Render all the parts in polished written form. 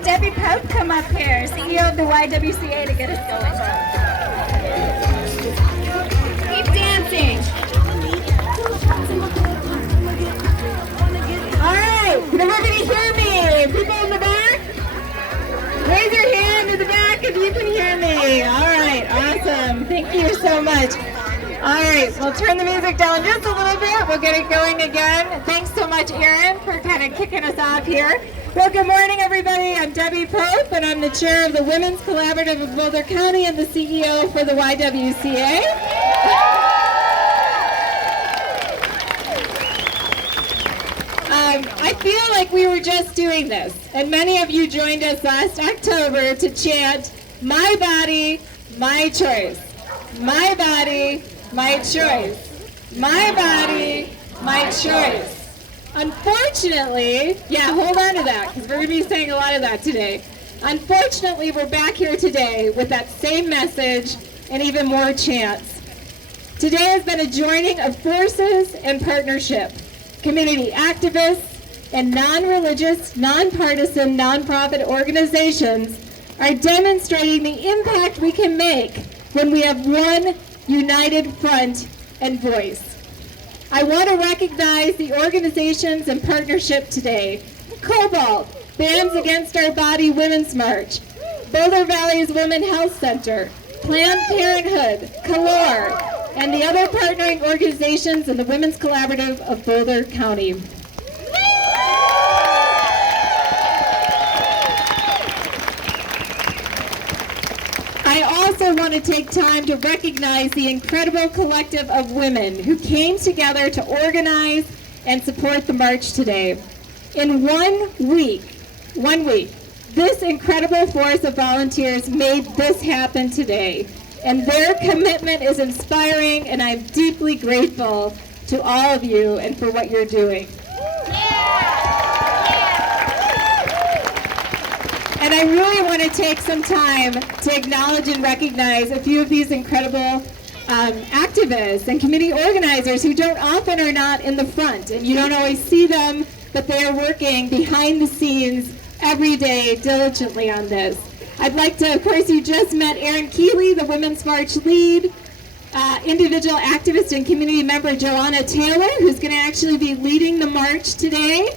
have Debbie Pope come up here, CEO of the YWCA, to get us going. Keep dancing. All right, can everybody hear me? People in the back? Raise your hand in the back if you can hear me. All right, awesome. Thank you so much. All right, we'll turn the music down just a little bit. We'll get it going again. Thanks so much, Erin, for kind of kicking us off here. Well, good morning, everybody. I'm Debbie Pope, and I'm the chair of the Women's Collaborative of Boulder County and the CEO for the YWCA. I feel like we were just doing this, and many of you joined us last October to chant, "My body, my choice. My body, my choice. My body, my choice." Unfortunately, hold on to that, because we're going to be saying a lot of that today. Unfortunately, we're back here today with that same message and even more chants. Today has been a joining of forces and partnership. Community activists and non-religious, non-partisan, nonprofit organizations are demonstrating the impact we can make when we have one united front and voice. I want to recognize the organizations and partnership today. Cobalt, Bands Against Our Body Women's March, Boulder Valley's Women Health Center, Planned Parenthood, Calor, and the other partnering organizations in the Women's Collaborative of Boulder County. I also want to take time to recognize the incredible collective of women who came together to organize and support the march today. In 1 week, this incredible force of volunteers made this happen today. And their commitment is inspiring, and I'm deeply grateful to all of you and for what you're doing. And I really want to take some time to acknowledge and recognize a few of these incredible activists and community organizers who don't often are not in the front, and you don't always see them, but they are working behind the scenes every day diligently on this. I'd like to, of course, you just met Erin, Keeley, the Women's March lead, individual activist and community member Joanna Taylor, who's going to actually be leading the march today.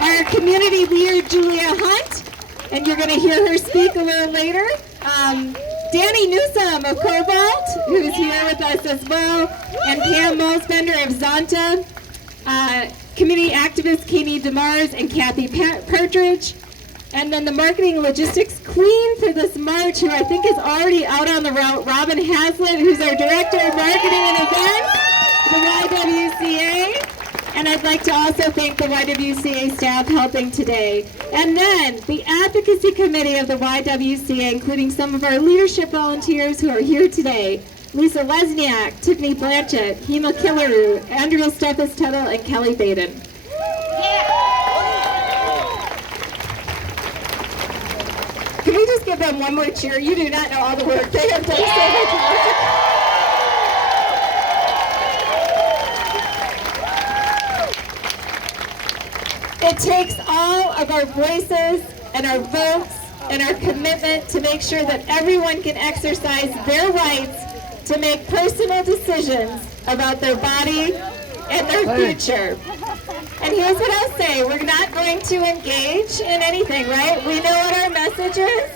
Our community leader, Julia Hunt, and you're going to hear her speak a little later. Dani Newsum of Cobalt, who's here with us as well, and Pam Molsbender of Zonta, community activists Katie DeMars and Kathy Partridge, and then the marketing logistics queen for this march, who I think is already out on the route, Robin Haslett, who's our director of marketing and events for the YWCA. And I'd like to also thank the YWCA staff helping today. And then the advocacy committee of the YWCA, including some of our leadership volunteers who are here today: Lisa Lesniak, Tiffany Blanchett, Hema Killaru, Andrea Steffes Tuttle, and Kelly Baden. Can we just give them one more cheer? You do not know all the work they have done. So much work. It takes all of our voices and our votes and our commitment to make sure that everyone can exercise their rights to make personal decisions about their body and their future. And here's what I'll say: we're not going to engage in anything, right? We know what our message is.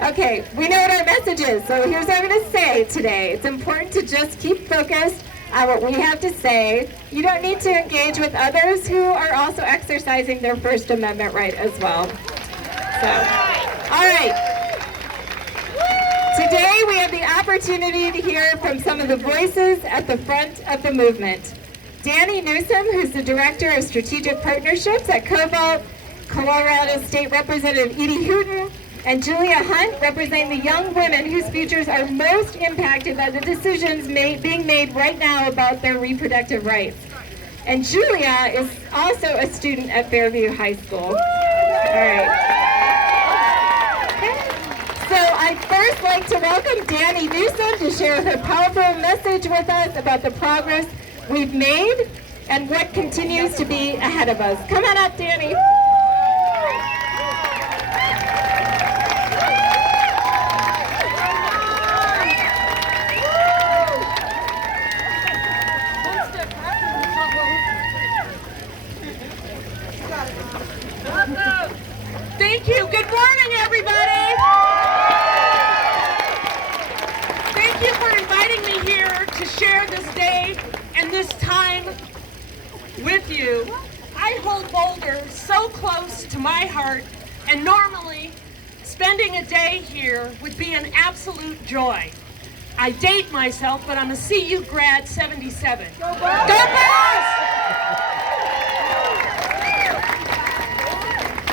Okay, we know what our message is, so here's what I'm going to say today. It's important to just keep focused on what we have to say. You don't need to engage with others who are also exercising their First Amendment right as well. So, all right. Today we have the opportunity to hear from some of the voices at the front of the movement. Dani Newsum, who's the Director of Strategic Partnerships at Cobalt, Colorado State Representative Edie Hooton, and Julia Hunt, representing the young women whose futures are most impacted by the decisions being made right now about their reproductive rights. And Julia is also a student at Fairview High School. All right. So I'd first like to welcome Dani Newsum to share her powerful message with us about the progress we've made and what continues to be ahead of us. Come on up, Dani. Thank you. Good morning, everybody. Thank you for inviting me here to share this day and this time with you. I hold Boulder so close to my heart, and normally spending a day here would be an absolute joy. I date myself, but I'm a CU grad 77. Go Bulls!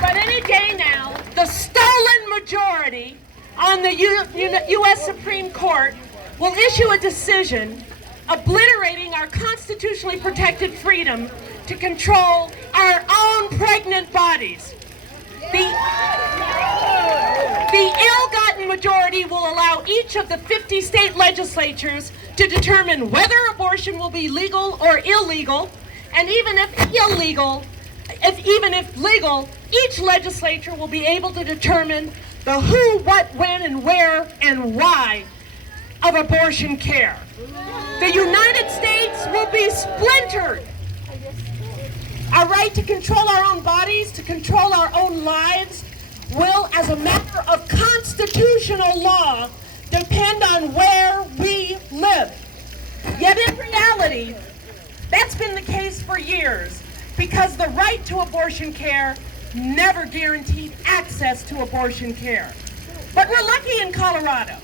But any day now, the stolen majority on the U.S. Supreme Court will issue a decision obliterating our constitutionally protected freedom to control our own pregnant bodies. The ill-gotten majority will allow each of the 50 state legislatures to determine whether abortion will be legal or illegal, and even if legal, each legislature will be able to determine the who, what, when, and where, and why of abortion care. The United States will be splintered. Our right to control our own bodies, to control our own lives, will, as a matter of constitutional law, depend on where we live. Yet in reality, that's been the case for years, because the right to abortion care never guaranteed access to abortion care. But we're lucky in Colorado.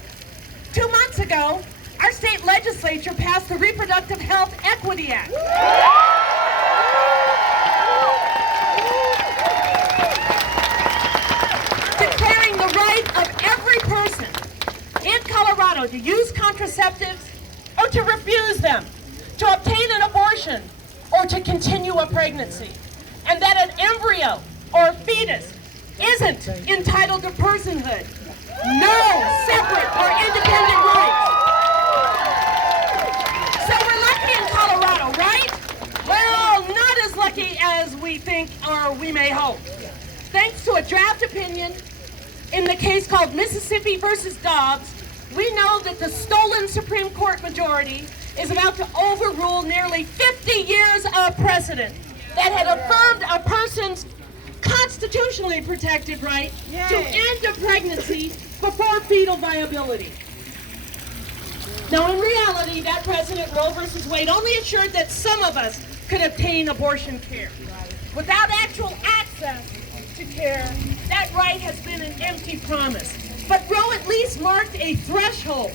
2 months ago, our state legislature passed the Reproductive Health Equity Act. Declaring the right of every person in Colorado to use contraceptives or to refuse them, to obtain an abortion, or to continue a pregnancy, and that an embryo or fetus isn't entitled to personhood. No separate or independent rights. So we're lucky in Colorado, right? Well, not as lucky as we think or we may hope. Thanks to a draft opinion in the case called Mississippi versus Dobbs, we know that the stolen Supreme Court majority is about to overrule nearly 50 years of precedent that had affirmed a person's constitutionally protected right to end a pregnancy before fetal viability. Now, in reality, that precedent, Roe versus Wade, only assured that some of us could obtain abortion care. Without actual access to care, that right has been an empty promise. But Roe at least marked a threshold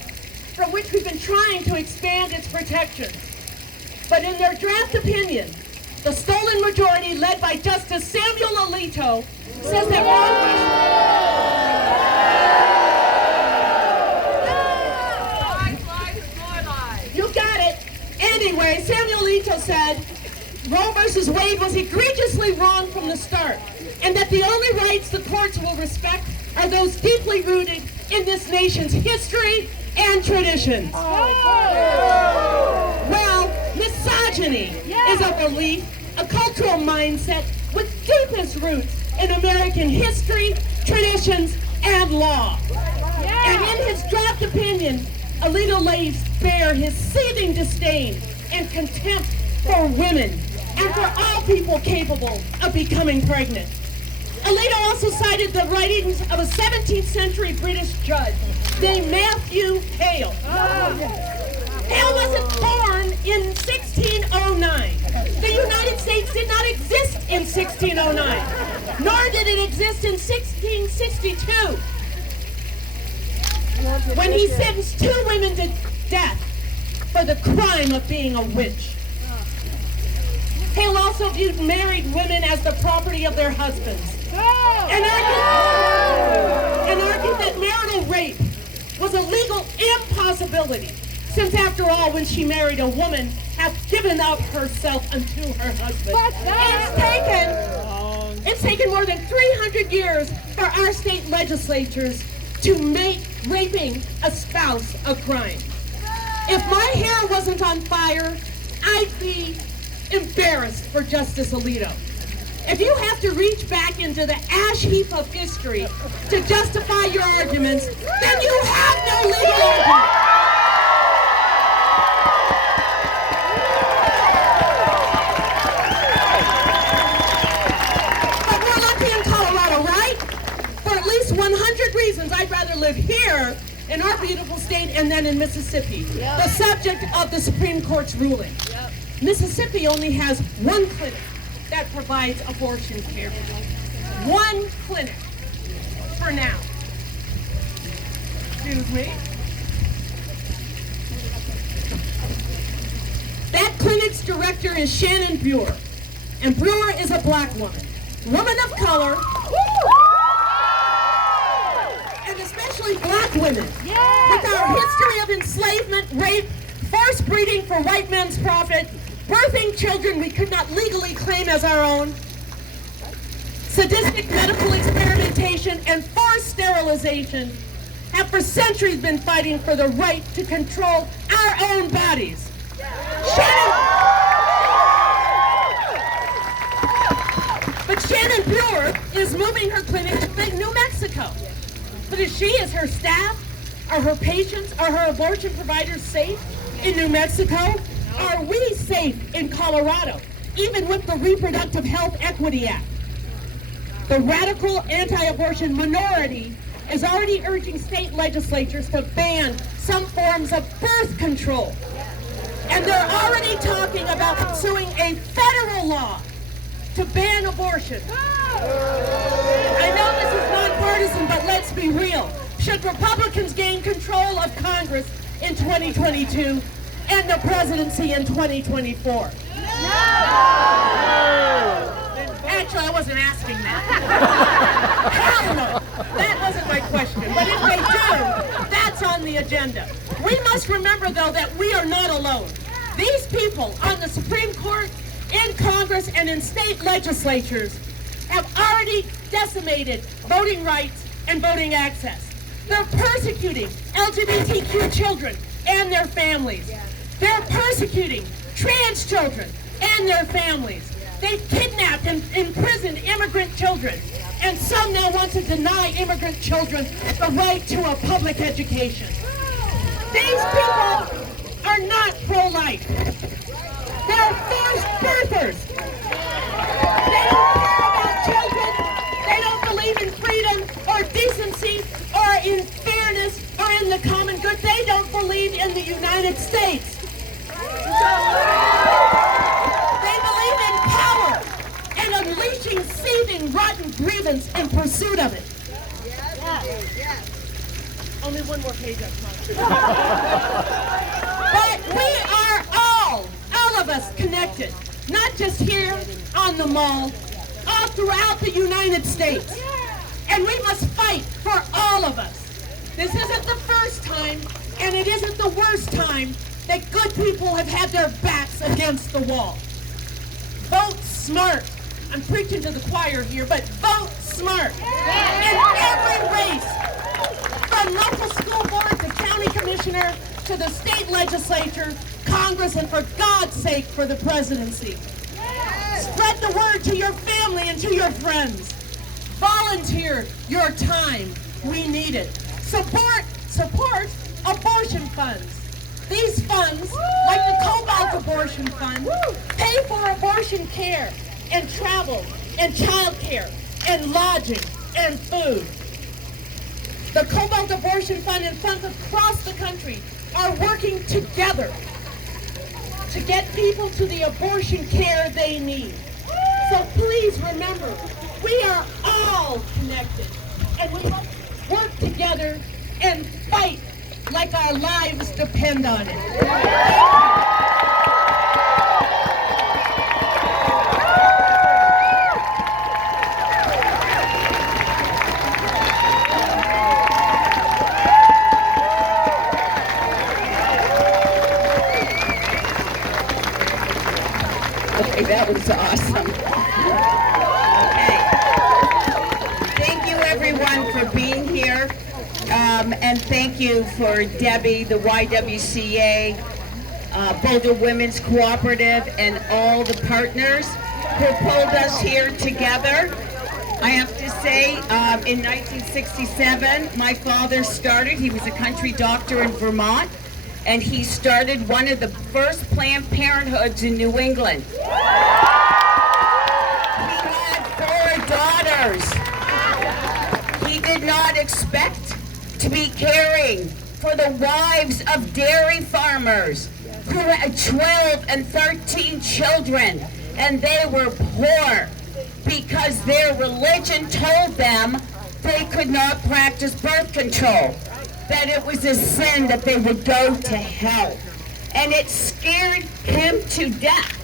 from which we've been trying to expand its protection. But in their draft opinion, the stolen majority, led by Justice Samuel Alito, says that You got it. Anyway, Samuel Alito said Roe versus Wade was egregiously wrong from the start, and that the only rights the courts will respect are those deeply rooted in this nation's history and traditions. Well, misogyny is a belief, a cultural mindset with deepest roots in American history, traditions, and law. And in his draft opinion, Alito lays bare his seething disdain and contempt for women and for all people capable of becoming pregnant. Alito also cited the writings of a 17th century British judge named Matthew Hale. Hale wasn't born in 1609. The United States did not exist in 1609, nor did it exist in 1662, when he sentenced 2 women to death for the crime of being a witch. Hale also viewed married women as the property of their husbands, and argued that marital rape was a legal impossibility, since after all, when she married a woman, hath given up herself unto her husband. It's taken more than 300 years for our state legislatures to make raping a spouse a crime. If my hair wasn't on fire, I'd be embarrassed for Justice Alito. If you have to reach back into the ash heap of history to justify your arguments, then you have no legal argument. But we're lucky in Colorado, right? For at least 100 reasons, I'd rather live here in our beautiful state and then in Mississippi, the subject of the Supreme Court's ruling. Mississippi only has one clinic that provides abortion care. One clinic for now. Excuse me. That clinic's director is Shannon Brewer, and Brewer is a black woman of color, and especially black women, with our history of enslavement, rape, forced breeding for white men's profit, birthing children we could not legally claim as our own, sadistic medical experimentation, and forced sterilization have for centuries been fighting for the right to control our own bodies. But Shannon Brewer is moving her clinic to New Mexico. But is she, is her staff, are her patients, are her abortion providers safe in New Mexico? Are we safe in Colorado, even with the Reproductive Health Equity Act? The radical anti-abortion minority is already urging state legislatures to ban some forms of birth control. And they're already talking about pursuing a federal law to ban abortion. I know this is nonpartisan, but let's be real. Should Republicans gain control of Congress in 2022 and the presidency in 2024? No! Actually, I wasn't asking that. Hell no! That wasn't my question. But if they do, that's on the agenda. We must remember, though, that we are not alone. These people on the Supreme Court, in Congress, and in state legislatures have already decimated voting rights and voting access. They're persecuting LGBTQ children and their families. They're persecuting trans children and their families. They've kidnapped and imprisoned immigrant children. And some now want to deny immigrant children the right to a public education. These people are not pro-life. They're forced birthers. They don't care about children. They don't believe in freedom or decency or in fairness or in the common good. They don't believe in the United States. They believe in power and unleashing seething, rotten grievance in pursuit of it. Yes. Only one more page up front. But we are all of us connected, not just here on the mall, all throughout the United States. And we must fight for all of us. This isn't the first time, and it isn't the worst time that good people have had their backs against the wall. Vote smart. I'm preaching to the choir here, but vote smart. In every race, from local school board to county commissioner to the state legislature, Congress, and for God's sake, for the presidency. Spread the word to your family and to your friends. Volunteer your time. We need it. Support abortion funds. These funds, like the Cobalt Abortion Fund, pay for abortion care and travel and child care and lodging and food. The Cobalt Abortion Fund and funds across the country are working together to get people to the abortion care they need. So please remember, we are all connected, and we must work together and fight like our lives depend on it. Okay, that was awesome. Okay. Thank you everyone for being here. And thank you for Debbie, the YWCA, Boulder Women's Cooperative and all the partners who pulled us here together. I have to say, in 1967, my father started, he was a country doctor in Vermont, and he started one of the first Planned Parenthoods in New England. He had 4 daughters. He did not expect to be caring for the wives of dairy farmers who had 12 and 13 children, and they were poor because their religion told them they could not practice birth control, that it was a sin, that they would go to hell. And it scared him to death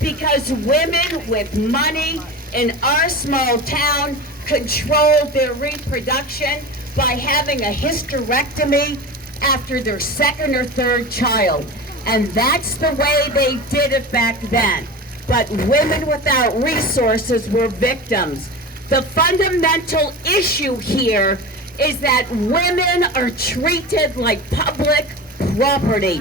because women with money in our small town controlled their reproduction by having a hysterectomy after their 2nd or 3rd child. And that's the way they did it back then. But women without resources were victims. The fundamental issue here is that women are treated like public property.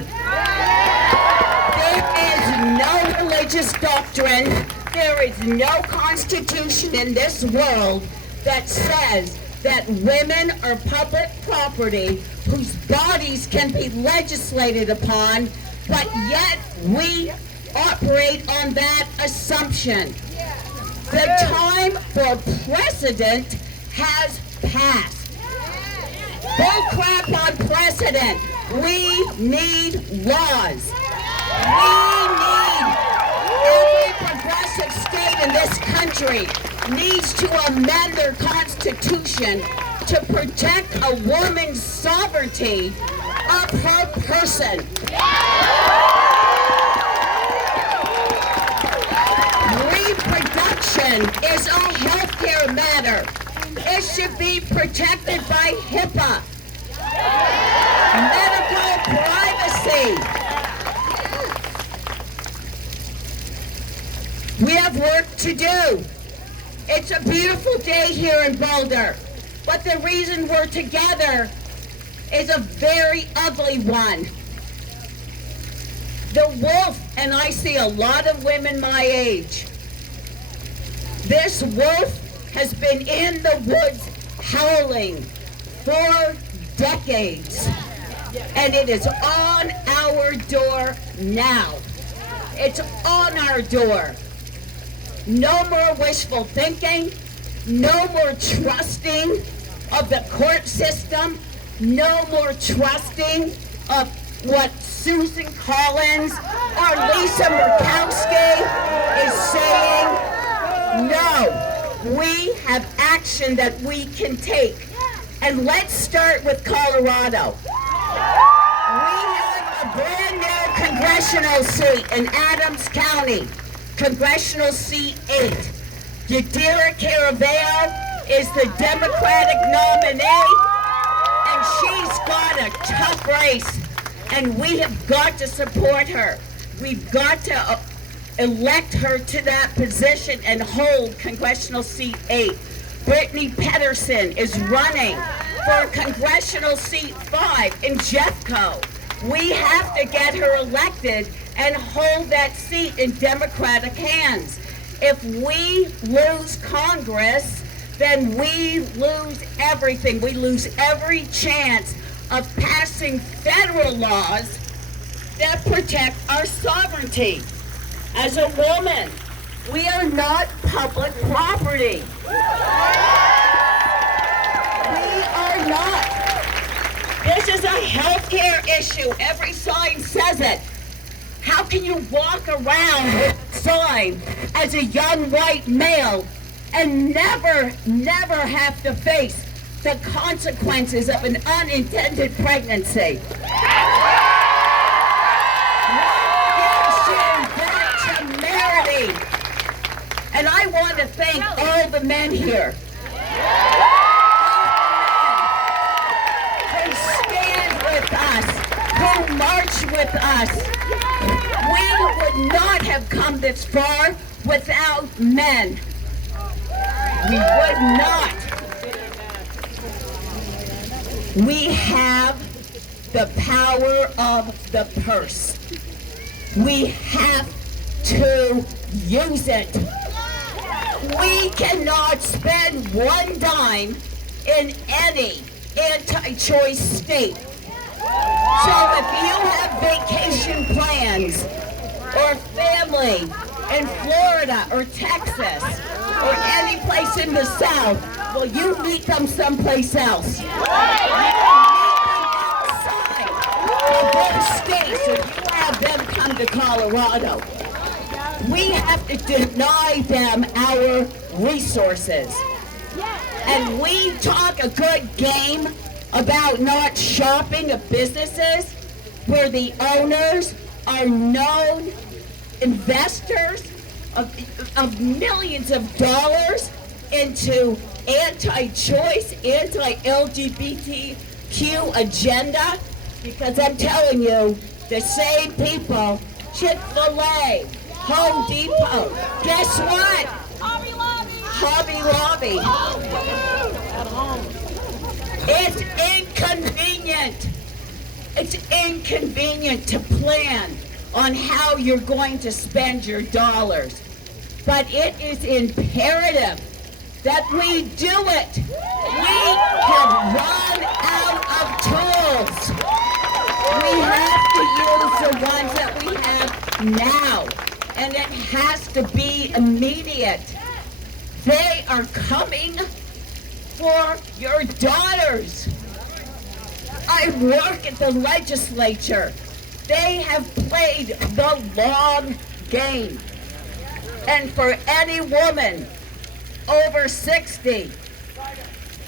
There is no religious doctrine, there is no constitution in this world that says that women are public property whose bodies can be legislated upon, but yet we operate on that assumption. The time for precedent has passed. Bull crap on precedent. We need laws. We need every progressive state in this country needs to amend their constitution to protect a woman's sovereignty of her person. Reproduction is a healthcare matter. It should be protected by HIPAA. Medical privacy. We have work to do. It's a beautiful day here in Boulder, but the reason we're together is a very ugly one. The wolf, and I see a lot of women my age, this wolf has been in the woods howling for decades, and it is on our door now. It's on our door. No more wishful thinking, no more trusting of the court system, no more trusting of what Susan Collins or Lisa Murkowski is saying. No, we have action that we can take. And let's start with Colorado. We have a brand new congressional seat in Adams County, Congressional Seat 8. Yadira Caraveo is the Democratic nominee, and she's got a tough race, and we have got to support her. We've got to elect her to that position and hold Congressional Seat 8. Brittany Pedersen is running for Congressional Seat 5 in Jeffco. We have to get her elected and hold that seat in Democratic hands. If we lose Congress, then we lose everything. We lose every chance of passing federal laws that protect our sovereignty. As a woman, we are not public property. We are not. This is a healthcare issue. Every sign says it. How can you walk around with a sign as a young white male and never have to face the consequences of an unintended pregnancy? And I want to thank all the men here who stand with us, who march with us. We would not have come this far without men. We would not. We have the power of the purse. We have to use it. We cannot spend one dime in any anti-choice state. So if you have vacation plans or family in Florida or Texas or any place in the South, well, you meet them someplace else. You meet them outside of their states if you have them come to Colorado. We have to deny them our resources. And we talk a good game about not shopping at businesses where the owners are known investors of millions of dollars into anti-choice, anti-LGBTQ agenda, because I'm telling you, the same people, Chick-fil-A, Home Depot, guess what? Hobby Lobby. It's inconvenient. It's inconvenient to plan on how you're going to spend your dollars. But it is imperative that we do it. We have run out of tools. We have to use the ones that we have now. And it has to be immediate. They are coming for your daughters. I work at the legislature. They have played the long game. And for any woman over 60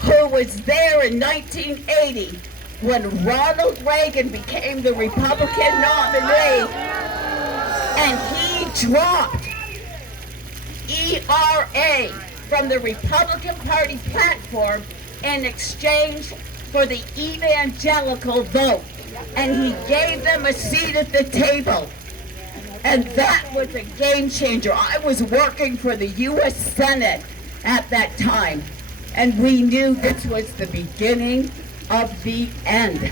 who was there in 1980 when Ronald Reagan became the Republican nominee and he dropped ERA from the Republican Party platform in exchange for the evangelical vote. And he gave them a seat at the table. And that was a game changer. I was working for the U.S. Senate at that time. And we knew this was the beginning of the end.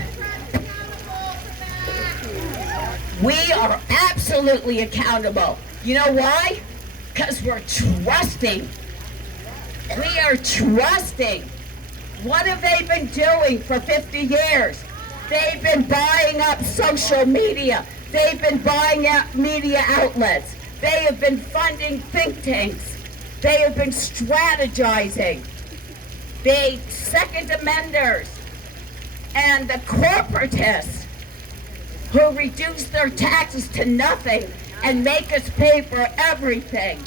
We are absolutely accountable. You know why? Because we're trusting. We are trusting. What have they been doing for 50 years? They've been buying up social media. They've been buying out media outlets. They have been funding think tanks. They have been strategizing. The Second Amenders and the corporatists who reduce their taxes to nothing and make us pay for everything.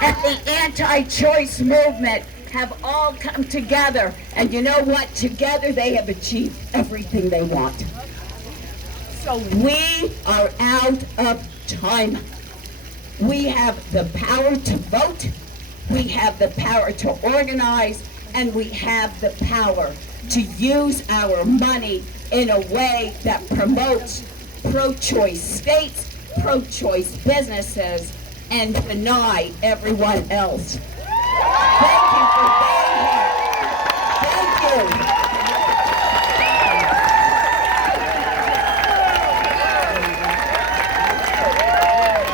And the anti-choice movement have all come together. And you know what? Together they have achieved everything they want. So we are out of time. We have the power to vote. We have the power to organize. And we have the power to use our money in a way that promotes pro-choice states, pro-choice businesses, and deny everyone else. Thank you for being here. Thank you.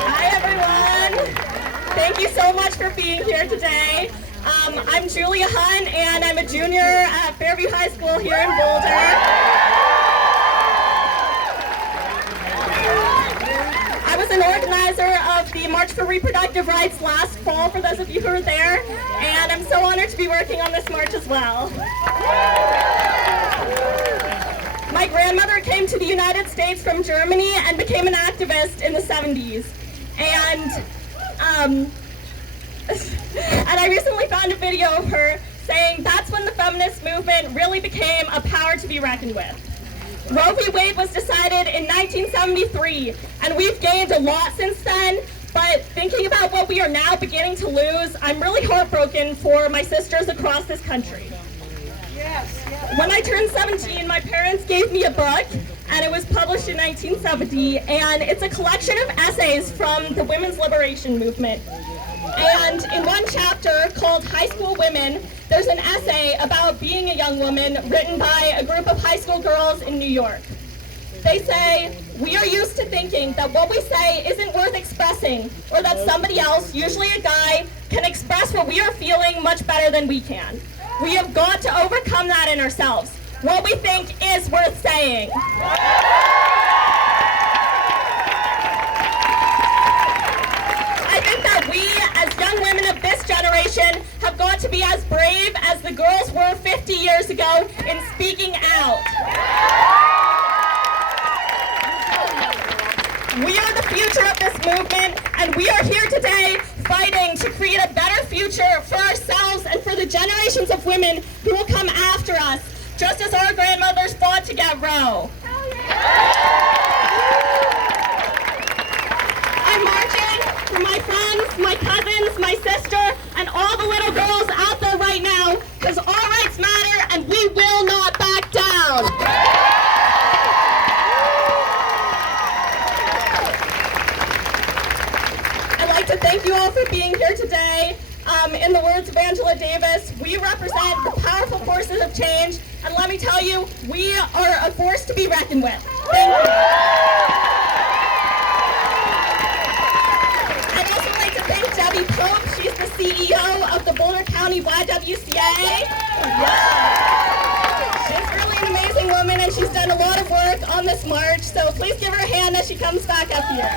Hi, everyone. Thank you so much for being here today. I'm Julia Hunt, and I'm a junior at Fairview High School here in Boulder. I was an organizer of the March for Reproductive Rights last fall, for those of you who were there, and I'm so honored to be working on this march as well. My grandmother came to the United States from Germany and became an activist in the 70s. And I recently found a video of her saying that's when the feminist movement really became a power to be reckoned with. Roe v. Wade was decided in 1973, and we've gained a lot since then, but thinking about what we are now beginning to lose, I'm really heartbroken for my sisters across this country. When I turned 17, my parents gave me a book, and it was published in 1970, and it's a collection of essays from the women's liberation movement. And in one chapter called High School Women, there's an essay about being a young woman written by a group of high school girls in New York. They say, we are used to thinking that what we say isn't worth expressing, or that somebody else, usually a guy, can express what we are feeling much better than we can. We have got to overcome that in ourselves. What we think is worth saying. I think that we, as young women of this generation, have got to be as brave as the girls were 50 years ago in speaking out. We are the future of this movement, and we are here today fighting to create a better future for ourselves and for the generations of women who will come after us, just as our grandmothers fought to get Roe. I'm marching for my friends, my cousins, my sister, and all the little girls out there right now, because our rights matter and we will not back down. I'd like to thank you all for being here today. In the words of Angela Davis, we represent the powerful forces of change, and let me tell you, we are a force to be reckoned with. Thank you. I'd also like to thank Debbie Pope. She's the CEO of the Boulder County YWCA. She's really an amazing woman, and she's done a lot of work on this march, so please give her a hand as she comes back up here.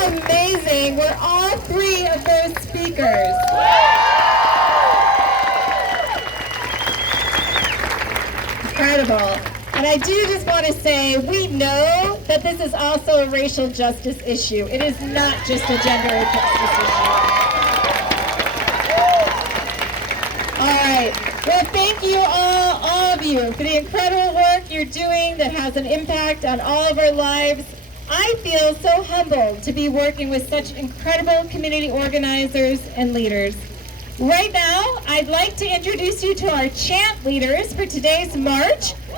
Amazing. We're all three of those speakers. Incredible. And I do just want to say, we know that this is also a racial justice issue. It is not just a gender justice issue. All right. Well, thank you all of you, for the incredible work you're doing that has an impact on all of our lives. I feel so humbled to be working with such incredible community organizers and leaders. Right now, I'd like to introduce you to our chant leaders for today's march.